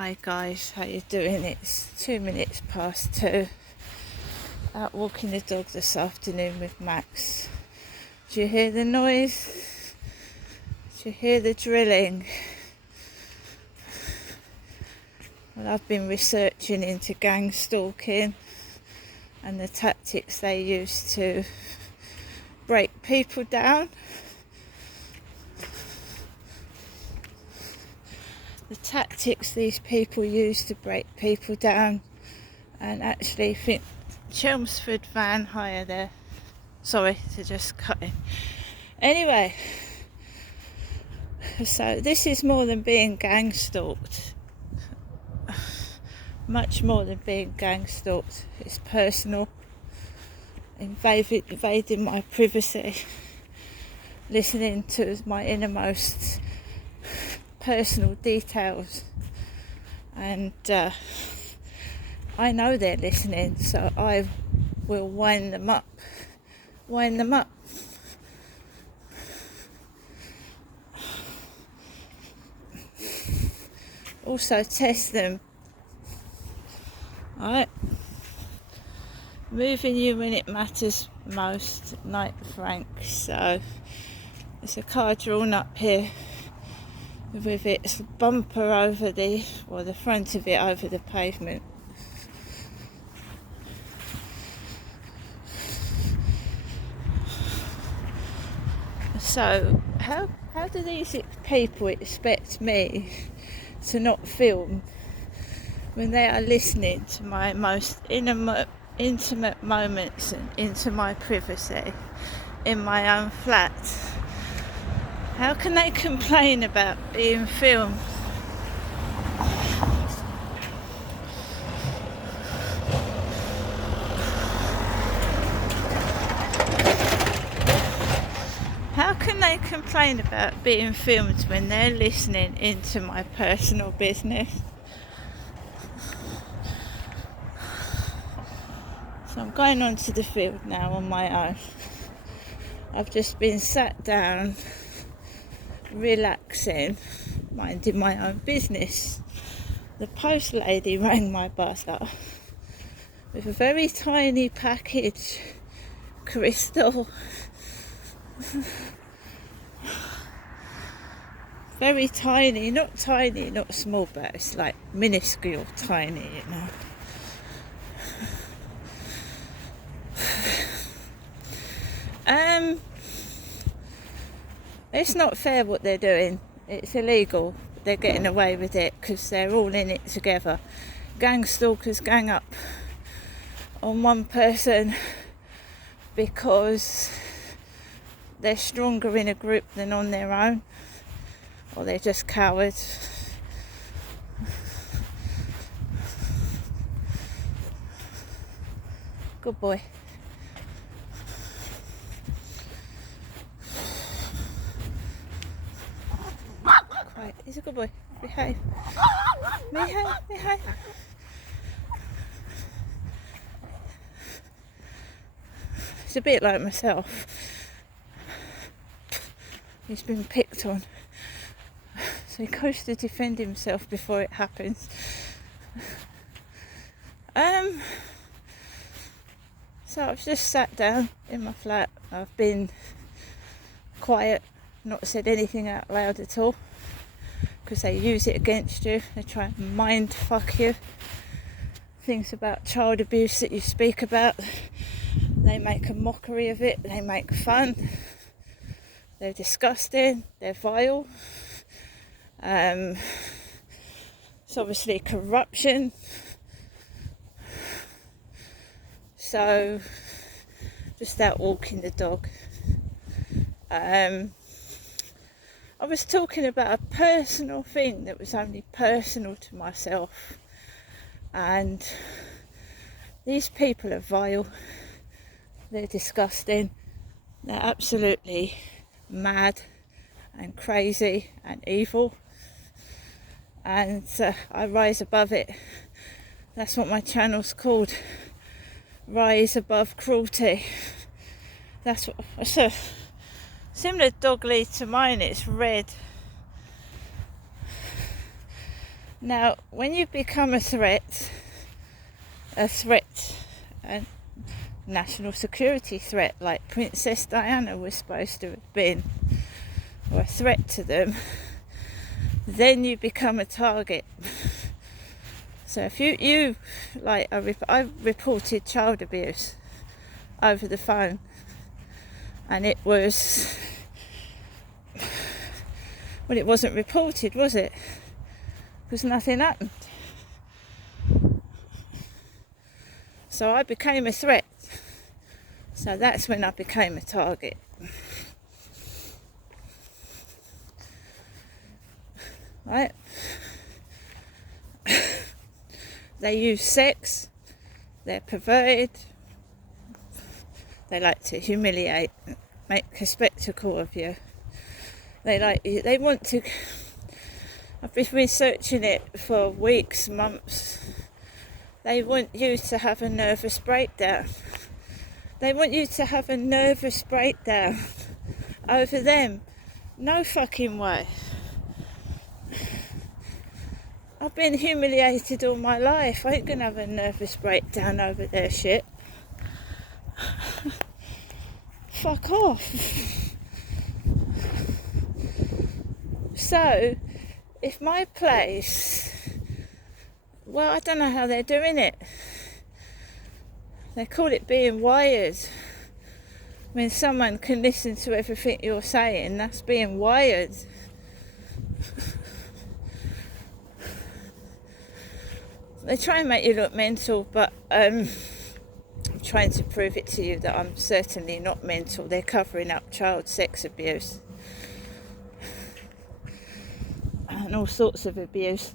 Hi guys, how you doing? It's 2 minutes past 2. Out walking the dog this afternoon with Max. Do you hear the noise? Do you hear the drilling? Well, I've been researching into gang stalking and the tactics they use to break people down. The tactics these people use to break people down, and actually think Chelmsford van hire there. Sorry to just cut in. Anyway, so this is more than being gang stalked. Much more than being gang stalked. It's personal, invading my privacy, listening to my innermost personal details, and I know they're listening, so I will wind them up. Also test them. Alright. Moving you when it matters most, Knight Frank. So there's a car drawn up here with its bumper over the front of it over the pavement. So how do these people expect me to not film when they are listening to my most intimate moments and into my privacy in my own flat? How can they complain about being filmed? How can they complain about being filmed when they're listening into my personal business? So I'm going onto the field now on my own. I've just been sat down, relaxing, minding my own business. The post lady rang my buzzer with a very tiny package, Crystal. Very tiny, not small, but it's like minuscule tiny, you know. It's not fair what they're doing. It's illegal. They're getting away with it because they're all in it together. Gang stalkers gang up on one person because they're stronger in a group than on their own, or they're just cowards. Good boy. Quiet. He's a good boy. Behave. Behave. It's a bit like myself. He's been picked on, so he goes to defend himself before it happens. So I've just sat down in my flat. I've been quiet, not said anything out loud at all, because they use it against you. They try and mind fuck you. Things about child abuse that you speak about, they make a mockery of it. They make fun. They're disgusting. They're vile. It's obviously corruption. So, just out walking the dog. I was talking about a personal thing that was only personal to myself. And these people are vile. They're disgusting. They're absolutely mad and crazy and evil. And I rise above it. That's what my channel's called. Rise Above Cruelty. That's what it's a similar dog lead to mine. It's red. Now, when you become a threat, a national security threat, like Princess Diana was supposed to have been, or a threat to them, then you become a target. So if you like, I reported child abuse over the phone, and it was, well, it wasn't reported, was it? Because nothing happened. So I became a threat. So that's when I became a target. Right? They use sex, they're perverted, they like to humiliate, make a spectacle of you. They want to. I've been researching it for weeks, months. They want you to have a nervous breakdown. They want you to have a nervous breakdown over them. No fucking way. I've been humiliated all my life. I ain't gonna have a nervous breakdown over their shit. Fuck off. So, if my place, well, I don't know how they're doing it. They call it being wired. When someone can listen to everything you're saying, that's being wired. They try and make you look mental, but I'm trying to prove it to you that I'm certainly not mental. They're covering up child sex abuse and all sorts of abuse.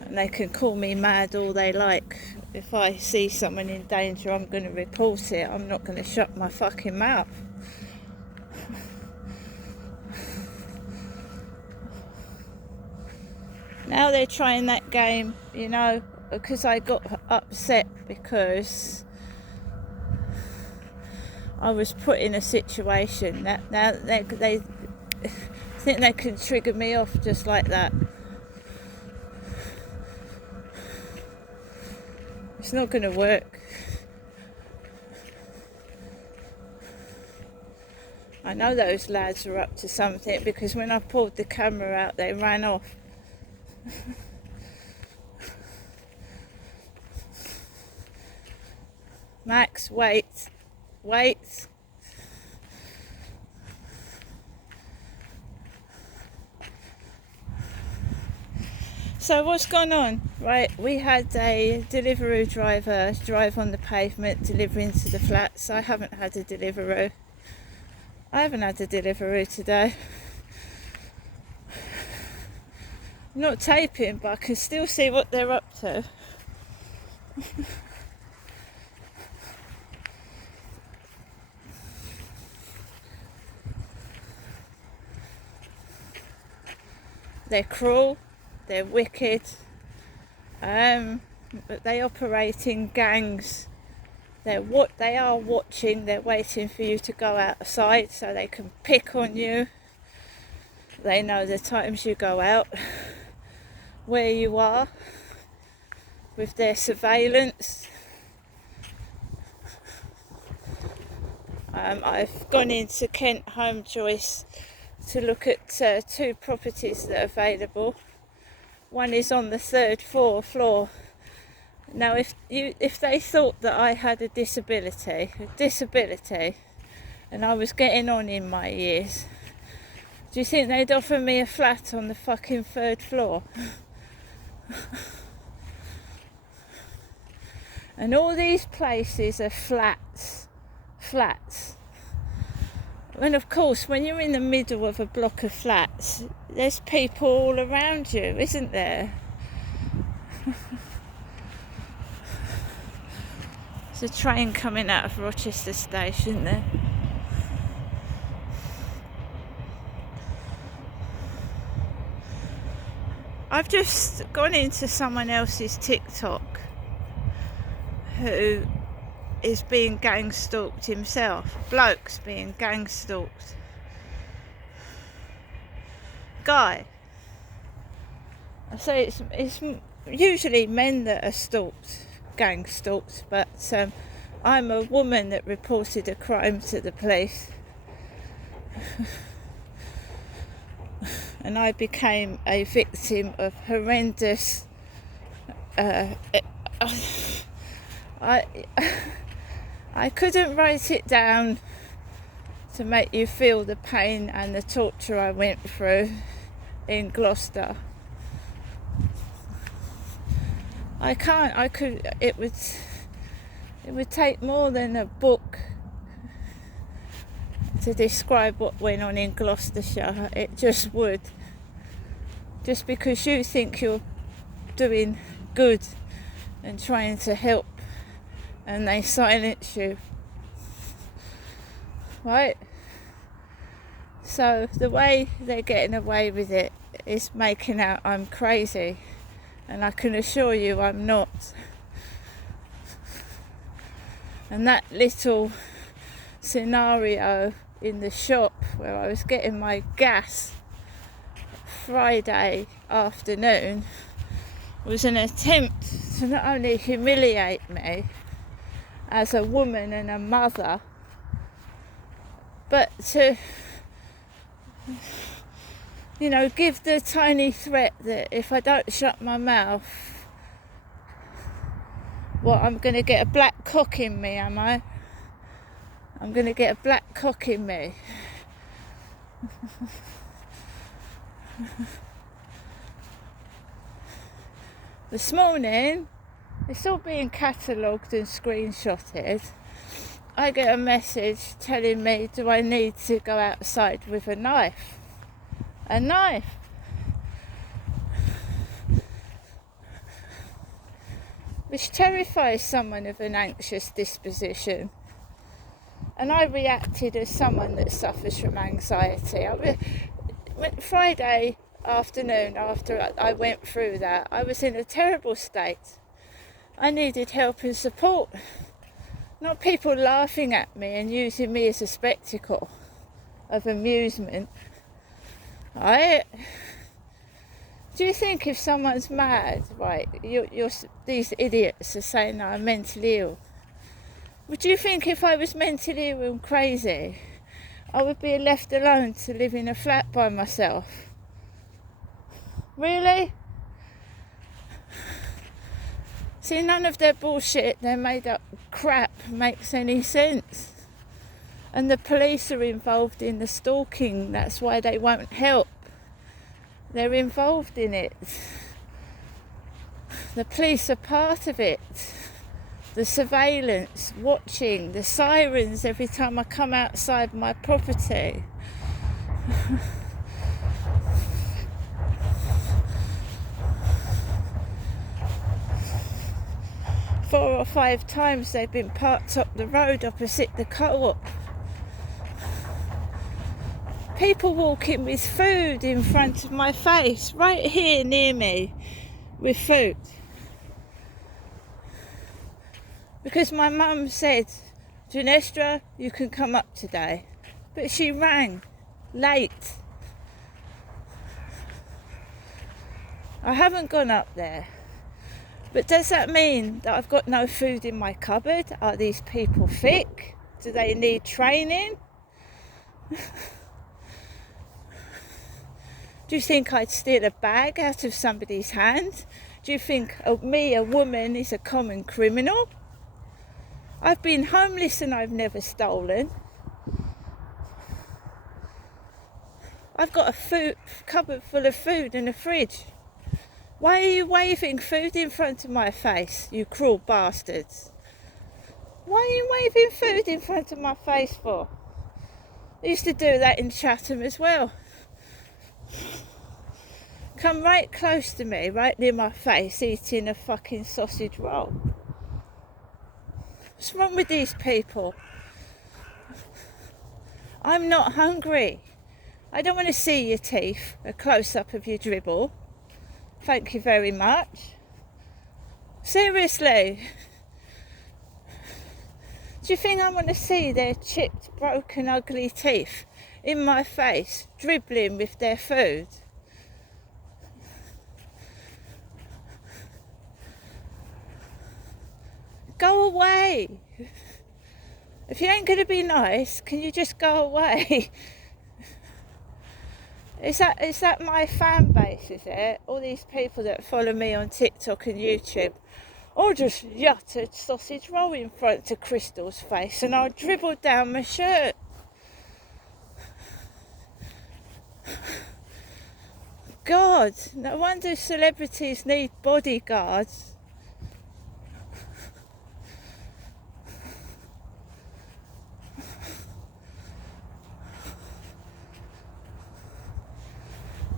And they can call me mad all they like. If I see someone in danger, I'm going to report it. I'm not going to shut my fucking mouth. Now they're trying that game, you know, because I got upset because I was put in a situation that now they think they can trigger me off just like that. It's not going to work. I know those lads are up to something because when I pulled the camera out, they ran off. Max, wait. So what's gone on? Right, we had a Deliveroo driver drive on the pavement delivering to the flats. I haven't had a Deliveroo. Today. I'm not taping, but I can still see what they're up to. They're cruel, they're wicked, but they operate in gangs. They are watching, they're waiting for you to go outside so they can pick on you. They know the times you go out, where you are, with their surveillance. I've gone into Kent Home Choice to look at 2 properties that are available. One is on the 3rd floor. Now, if they thought that I had a disability, and I was getting on in my years, do you think they'd offer me a flat on the fucking 3rd floor? And all these places are flats. And of course, when you're in the middle of a block of flats, there's people all around you, isn't there? There's a train coming out of Rochester Station there. I've just gone into someone else's TikTok who is being gang stalked himself. Bloke's being gang stalked. Guy, So it's usually men that are stalked, gang stalked, but I'm a woman that reported a crime to the police. And I became a victim of horrendous I couldn't write it down to make you feel the pain and the torture I went through in Gloucester. It would take more than a book to describe what went on in Gloucestershire. It just would. Just because you think you're doing good and trying to help, and they silence you. Right? So the way they're getting away with it is making out I'm crazy, and I can assure you I'm not. And that little scenario in the shop where I was getting my gas Friday afternoon was an attempt to not only humiliate me as a woman and a mother, but to, give the tiny threat that if I don't shut my mouth, I'm going to get a black cock in me, am I? I'm going to get a black cock in me. This morning, it's all being catalogued and screenshotted. I get a message telling me, do I need to go outside with a knife? A knife. Which terrifies someone of an anxious disposition. And I reacted as someone that suffers from anxiety. Friday afternoon, after I went through that, I was in a terrible state. I needed help and support. Not people laughing at me and using me as a spectacle of amusement. Right? Do you think if someone's mad, right, these idiots are saying I'm mentally ill? Would you think if I was mentally ill and crazy, I would be left alone to live in a flat by myself? Really? See, none of their bullshit, their made up crap makes any sense. And the police are involved in the stalking, that's why they won't help. They're involved in it. The police are part of it. The surveillance, watching, the sirens every time I come outside my property. 4 or 5 times they've been parked up the road opposite the co-op. People walking with food in front of my face, right here near me, with food. Because my mum said, Janestra, you can come up today. But she rang late. I haven't gone up there. But does that mean that I've got no food in my cupboard? Are these people thick? Do they need training? Do you think I'd steal a bag out of somebody's hand? Do you think me, a woman, is a common criminal? I've been homeless and I've never stolen. I've got a cupboard full of food and a fridge. Why are you waving food in front of my face, you cruel bastards? Why are you waving food in front of my face for? I used to do that in Chatham as well. Come right close to me, right near my face, eating a fucking sausage roll. What's wrong with these people? I'm not hungry. I don't want to see your teeth, a close-up of your dribble. Thank you very much. Seriously. Do you think I want to see their chipped, broken, ugly teeth in my face, dribbling with their food? Go away. If you ain't going to be nice, can you just go away? Is that my fan base, is it? All these people that follow me on TikTok and YouTube. I'll just yut a sausage roll in front of Crystal's face and I'll dribble down my shirt. God, no wonder celebrities need bodyguards.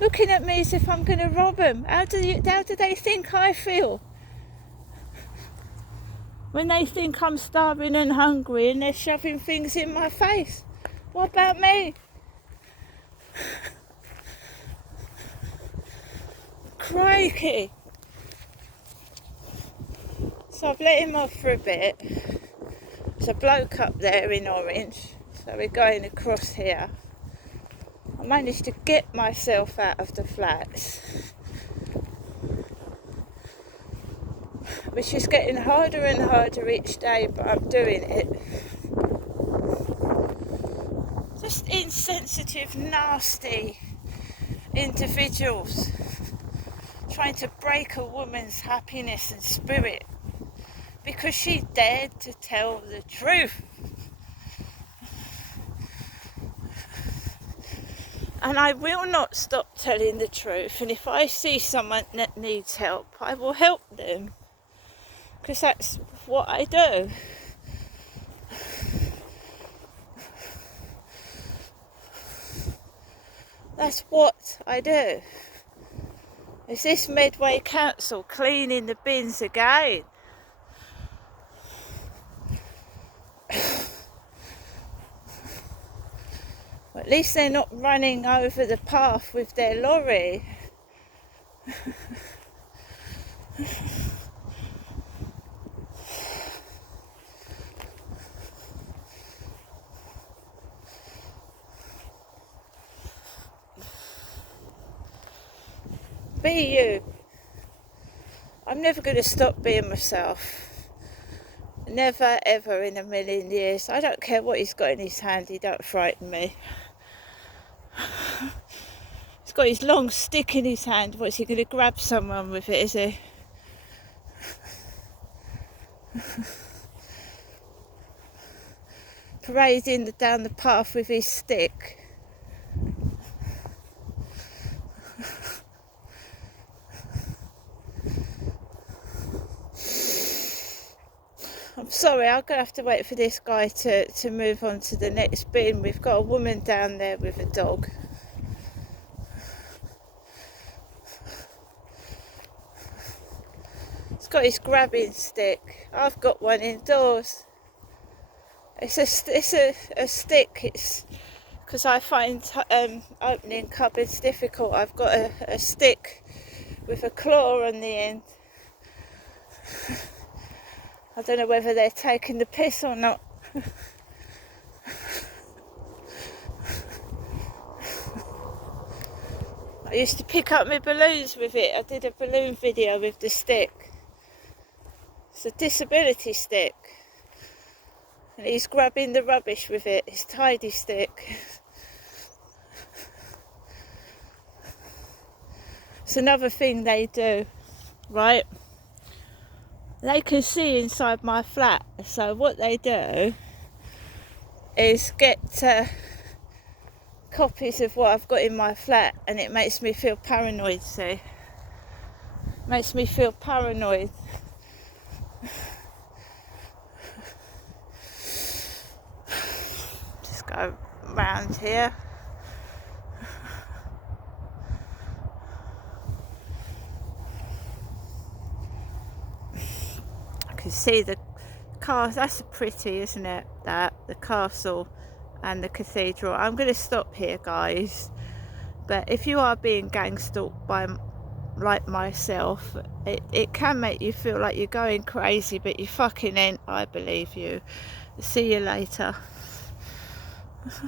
Looking at me as if I'm going to rob them. How do they think I feel? When they think I'm starving and hungry and they're shoving things in my face. What about me? Crikey. So I've let him off for a bit. There's a bloke up there in orange. So we're going across here. I managed to get myself out of the flats, which is getting harder and harder each day, but I'm doing it. Just insensitive, nasty individuals trying to break a woman's happiness and spirit because she dared to tell the truth. And I will not stop telling the truth, and if I see someone that needs help, I will help them, because that's what I do. That's what I do. Is this Medway Council cleaning the bins again? Well, at least they're not running over the path with their lorry. Be you. I'm never going to stop being myself. Never, ever in a million years. I don't care what he's got in his hand, he don't frighten me. He's got his long stick in his hand. What's he going to grab someone with it, is he? Parading down the path with his stick. I'm sorry, I'm going to have to wait for this guy to move on to the next bin. We've got a woman down there with a dog. He's got his grabbing stick. I've got one indoors. It's a stick. It's because I find opening cupboards difficult. I've got a stick with a claw on the end. I don't know whether they're taking the piss or not. I used to pick up my balloons with it. I did a balloon video with the stick. It's a disability stick. And he's grabbing the rubbish with it. His tidy stick. It's another thing they do, right? They can see inside my flat, so what they do is get copies of what I've got in my flat, and it makes me feel paranoid, see? Makes me feel paranoid. Just go round here. You see the car, that's pretty, isn't it? That the castle and the cathedral. I'm going to stop here, guys, but if you are being gang stalked by like myself, it can make you feel like you're going crazy, but you fucking ain't. I believe you. See you later.